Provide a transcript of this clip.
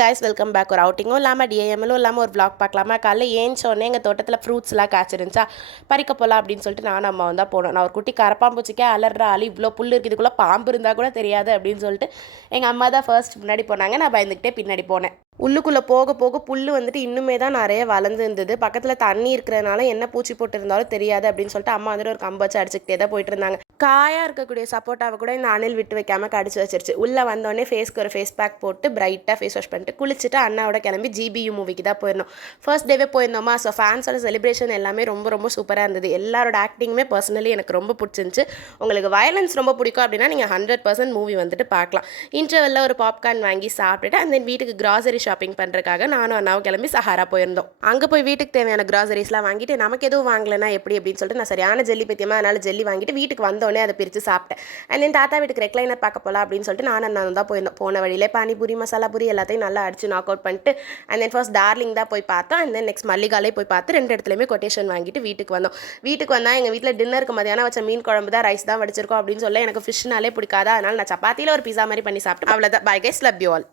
Guys welcome back. ஒரு அவுட்டிங்கும் இல்லாமல் டிஏஎம்லும் இல்லாமல் ஒரு vlog பார்க்கலாமா? காலைல ஏஞ்சோடனே எங்கள் தோட்டத்தில் ஃப்ரூட்ஸ்லாம் காய்ச்சிருந்துச்சா, பறிக்க போகலாம் அப்படின்னு சொல்லிட்டு நானும் அம்மா தான் போனோம். நான் ஒரு குட்டி கரப்பாம்பூச்சிக்கே அலற ஆளி இவ்வளோ புல் இருக்குது, இதுக்குள்ளே பாம்பு இருந்தால் கூட தெரியாது அப்படின்னு சொல்லிட்டு எங்கள் அம்மா தான் ஃபர்ஸ்ட் முன்னாடி போனாங்க. நான் பயந்துக்கிட்டே பின்னாடி போனேன். உள்ளுக்குள்ளே போக போக புல் வந்துட்டு இன்னுமே தான் நிறைய வளர்ந்து இருந்தது. பக்கத்தில் தண்ணி இருக்கிறதுனால என்ன பூச்சி போட்டு இருந்தாலும் தெரியாது அப்படின்னு சொல்லிட்டு அம்மா வந்துட்டு ஒரு கம்பு வச்சு அடிச்சுக்கிட்டே தான் போயிட்டு இருந்தாங்க. காயாக இருக்கக்கூடிய சப்போட்டாவை கூட இந்த அணில் விட்டு வைக்காமல் கடிச்சு வச்சிருச்சு. உள்ளே வந்தோடனே ஃபேஸ்க்கு ஒரு ஃபேஸ் பேக் போட்டு பிரைட்டாக ஃபேஸ் வாஷ் பண்ணிட்டு குளிச்சுட்டு அண்ணாவோட கிளம்பி ஜிபியு மூவிக்கு தான் போயிருந்தோம். ஃபர்ஸ்ட் டேவே போயிருந்தோமா. ஸோ ஃபேன்ஸோட செலிப்ரேஷன் எல்லாமே ரொம்ப ரொம்ப சூப்பராக இருந்தது. எல்லாரோட ஆக்டிங்குமே பர்சனலி எனக்கு ரொம்ப பிடிச்சிருந்துச்சு. உங்களுக்கு வயலன்ஸ் ரொம்ப பிடிக்கும் அப்படின்னா நீங்கள் 100% மூவி வந்துட்டு பார்க்கலாம். இன்டர்வெல்ல ஒரு பாப்கார்ன் வாங்கி சாப்பிட்டுட்டு அந்த வீட்டுக்கு கிராசரி ஷாப்பிங் பண்ணுறதுக்காக நானும் அண்ணாவும் கிளம்பி சஹாரா போயிருந்தோம். அங்கே போய் வீட்டுக்கு தேவையான கிராசரிஸ்லாம் வாங்கிட்டு நமக்கு எதுவும் வாங்கலைன்னா எப்படி அப்படின்னு சொல்லிட்டு நான் சரியான ஜெல்லி பத்தியமாக அதனால் ஜெல்லி வாங்கிட்டு வீட்டுக்கு வந்தோடனே அதை பிரித்து சாப்பிட்டேன். அண்ட் தென் தாத்தா வீட்டுக்கு ரெக்லைனர் பார்க்க போகலாம் அப்படின்னு சொல்லிட்டு நானும் அண்ணாவும் தான் போயிருந்தோம். போன வழியிலே பானிபூரி மசாலா பூரி எல்லாத்தையும் நல்லா அடிச்சு நாக் அவுட் பண்ணிட்டு அண்ட் தென் ஃபர்ஸ்ட் டார்லிங் தான் போய் பார்த்தோம். அண்ட் தென் நெக்ஸ்ட் மல்லிகாலே போய் பார்த்து 2 இடத்துலையுமே கொட்டேஷன் வாங்கிட்டு வீட்டுக்கு வந்தோம். வீட்டுக்கு வந்தால் எங்கள் வீட்டில் டின்னருக்கு மதியானம் வச்ச மீன் குழம்பு தான், ரைஸ் தான் வடிச்சிருக்கோம் அப்படின்னு சொல்ல எனக்கு ஃபிஷ்னாலே பிடிக்காதா, அதனால் நான் சப்பாத்தியில் ஒரு பிஸா மாதிரி பண்ணி சாப்பிட்டு அவ்வளோதான். Bye guys, love you all.